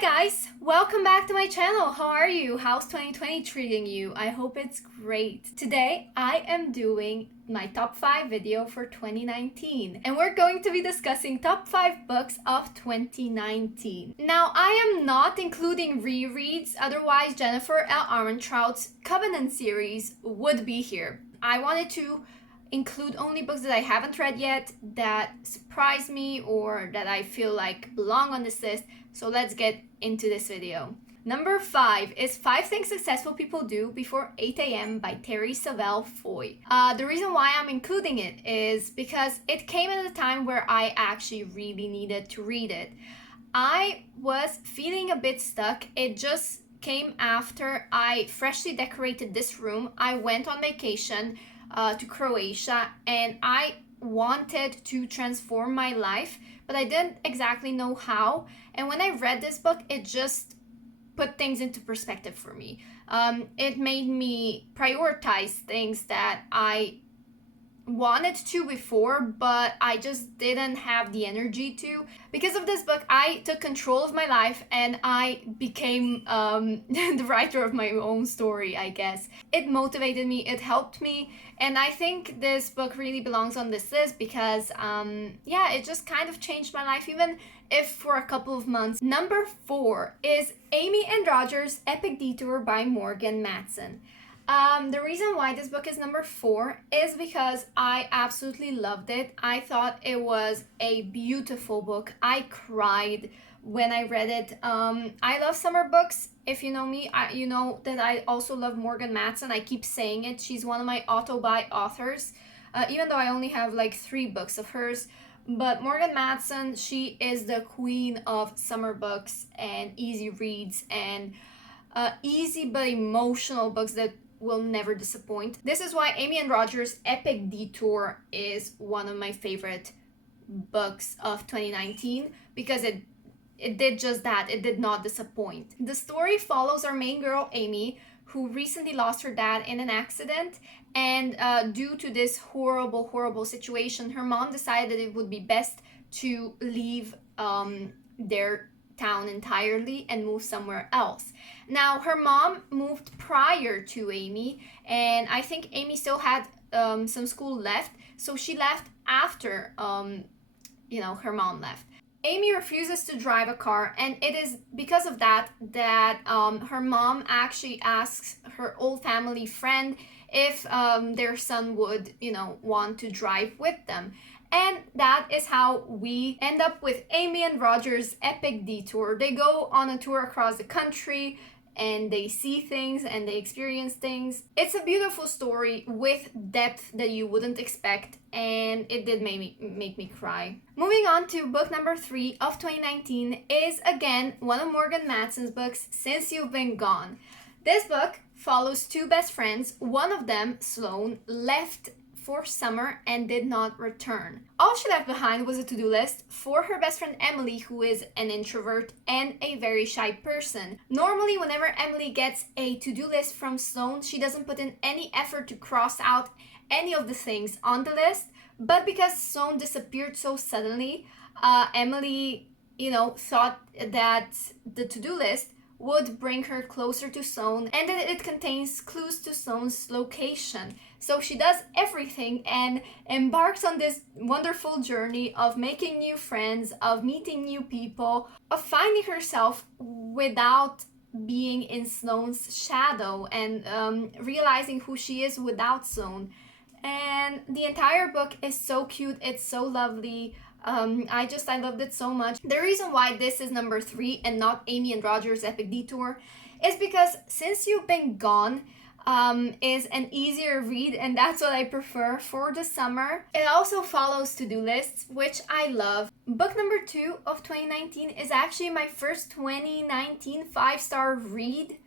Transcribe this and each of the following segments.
guys, welcome back to my channel. How are you? How's 2020 treating you? I hope it's great. Today I am doing my top 5 video for 2019 and we're going to be discussing top 5 books of 2019. Now I am not including rereads, otherwise Jennifer L. Armentrout's Covenant series would be here. I wanted to include only books that I haven't read yet, that surprise me or that I feel like belong on this list. So let's get into this video. Number 5 is 5 Things Successful People Do Before 8 a.m. by Terry Savelle Foy. The reason why I'm including it is because it came at a time where I actually really needed to read it. I was feeling a bit stuck. It just came after I freshly decorated this room. I went on vacation to Croatia and I wanted to transform my life, but I didn't exactly know how. And when I read this book, it just put things into perspective for me. It made me prioritize things that I wanted to before, but I just didn't have the energy to. Because of this book, I took control of my life and I became the writer of my own story, I guess. It motivated me, it helped me, and I think this book really belongs on this list because, it just kind of changed my life, even if for a couple of months. Number 4 is Amy and Roger's Epic Detour by Morgan Matson. The reason why this book is number 4 is because I absolutely loved it. I thought it was a beautiful book. I cried when I read it. I love summer books. If you know me, you know that I also love Morgan Matson. I keep saying it. She's one of my auto-buy authors, even though I only have like 3 books of hers. But Morgan Matson, she is the queen of summer books and easy reads and easy but emotional books that will never disappoint. This is why Amy and Roger's Epic Detour is one of my favorite books of 2019 because it did just that. It did not disappoint. The story follows our main girl, Amy, who recently lost her dad in an accident, and due to this horrible situation, her mom decided it would be best to leave their town entirely and move somewhere else. Now, her mom moved prior to Amy, and I think Amy still had some school left, so she left after her mom left. Amy refuses to drive a car, and it is because of that her mom actually asks her old family friend if their son would, want to drive with them. And that is how we end up with Amy and Roger's Epic Detour. They go on a tour across the country and they see things and they experience things. It's a beautiful story with depth that you wouldn't expect, and it did make me cry. Moving on to book number 3 of 2019 is again one of Morgan Matson's books, Since You've Been Gone. This book follows 2 best friends. One of them, Sloane, left for summer and did not return. All she left behind was a to-do list for her best friend Emily, who is an introvert and a very shy person. Normally, whenever Emily gets a to-do list from Sloane, she doesn't put in any effort to cross out any of the things on the list, but because Sloane disappeared so suddenly, Emily, thought that the to-do list would bring her closer to Sloane and that it contains clues to Sloane's location. So she does everything and embarks on this wonderful journey of making new friends, of meeting new people, of finding herself without being in Sloane's shadow and realizing who she is without Sloane. And the entire book is so cute, it's so lovely. I loved it so much. The reason why this is number 3 and not Amy and Roger's Epic Detour is because Since You've Been Gone is an easier read, and that's what I prefer for the summer. It also follows to-do lists, which I love. Book number 2 of 2019 is actually my first 2019 5-star read,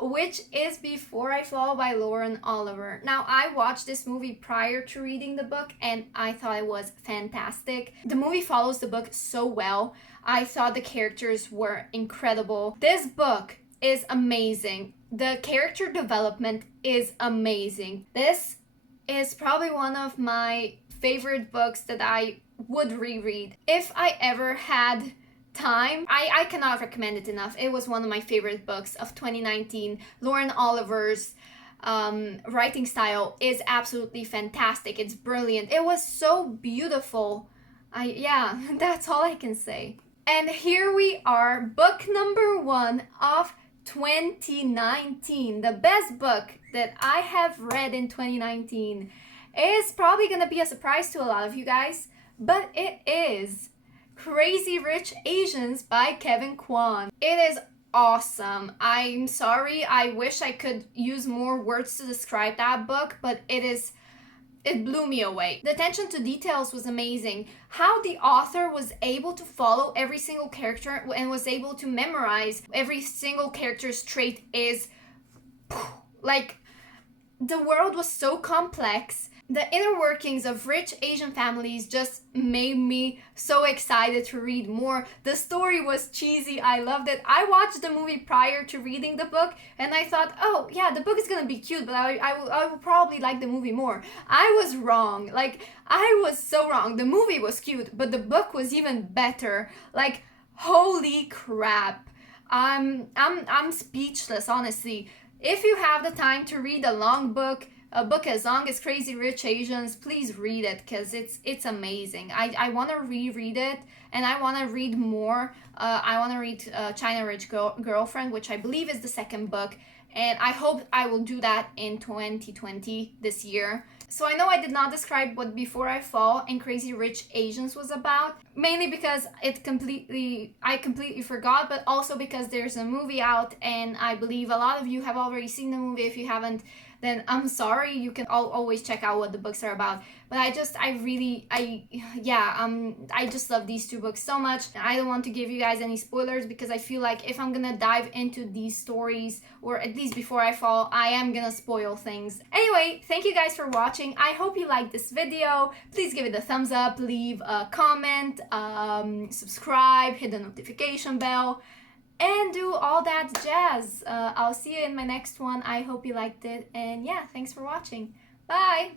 which is Before I Fall by Lauren Oliver. Now, I watched this movie prior to reading the book and I thought it was fantastic. The movie follows the book so well. I thought the characters were incredible. This book is amazing. The character development is amazing. This is probably one of my favorite books that I would reread. If I ever had time. I cannot recommend it enough. It was one of my favorite books of 2019. Lauren Oliver's writing style is absolutely fantastic. It's brilliant. It was so beautiful. Yeah, that's all I can say. And here we are, book number 1 of 2019. The best book that I have read in 2019 is probably gonna be a surprise to a lot of you guys, but it is Crazy Rich Asians by Kevin Kwan. It is awesome. I'm sorry, I wish I could use more words to describe that book, but it blew me away. The attention to details was amazing. How the author was able to follow every single character and was able to memorize every single character's trait is like, the world was so complex. The inner workings of rich Asian families just made me so excited to read more. The story was cheesy. I loved it. I watched the movie prior to reading the book and I thought, oh yeah, the book is gonna be cute, but I will probably like the movie more. I was wrong. Like, I was so wrong. The movie was cute, but the book was even better. Like, holy crap. I'm speechless, honestly. If you have the time to read a book as long as Crazy Rich Asians, please read it because it's amazing. I want to reread it and I want to read more. I want to read China Rich Girlfriend, which I believe is the second book, and I hope I will do that in 2020 this year. So I know I did not describe what Before I Fall and Crazy Rich Asians was about, mainly because I completely forgot, but also because there's a movie out and I believe a lot of you have already seen the movie. If you haven't, then I'm sorry. You can always check out what the books are about. But I just love these two books so much. I don't want to give you guys any spoilers because I feel like if I'm gonna dive into these stories, or at least Before I Fall, I am gonna spoil things. Anyway, thank you guys for watching. I hope you liked this video. Please give it a thumbs up, leave a comment, subscribe, hit the notification bell, and do all that jazz. I'll see you in my next one. I hope you liked it, and yeah, thanks for watching. Bye!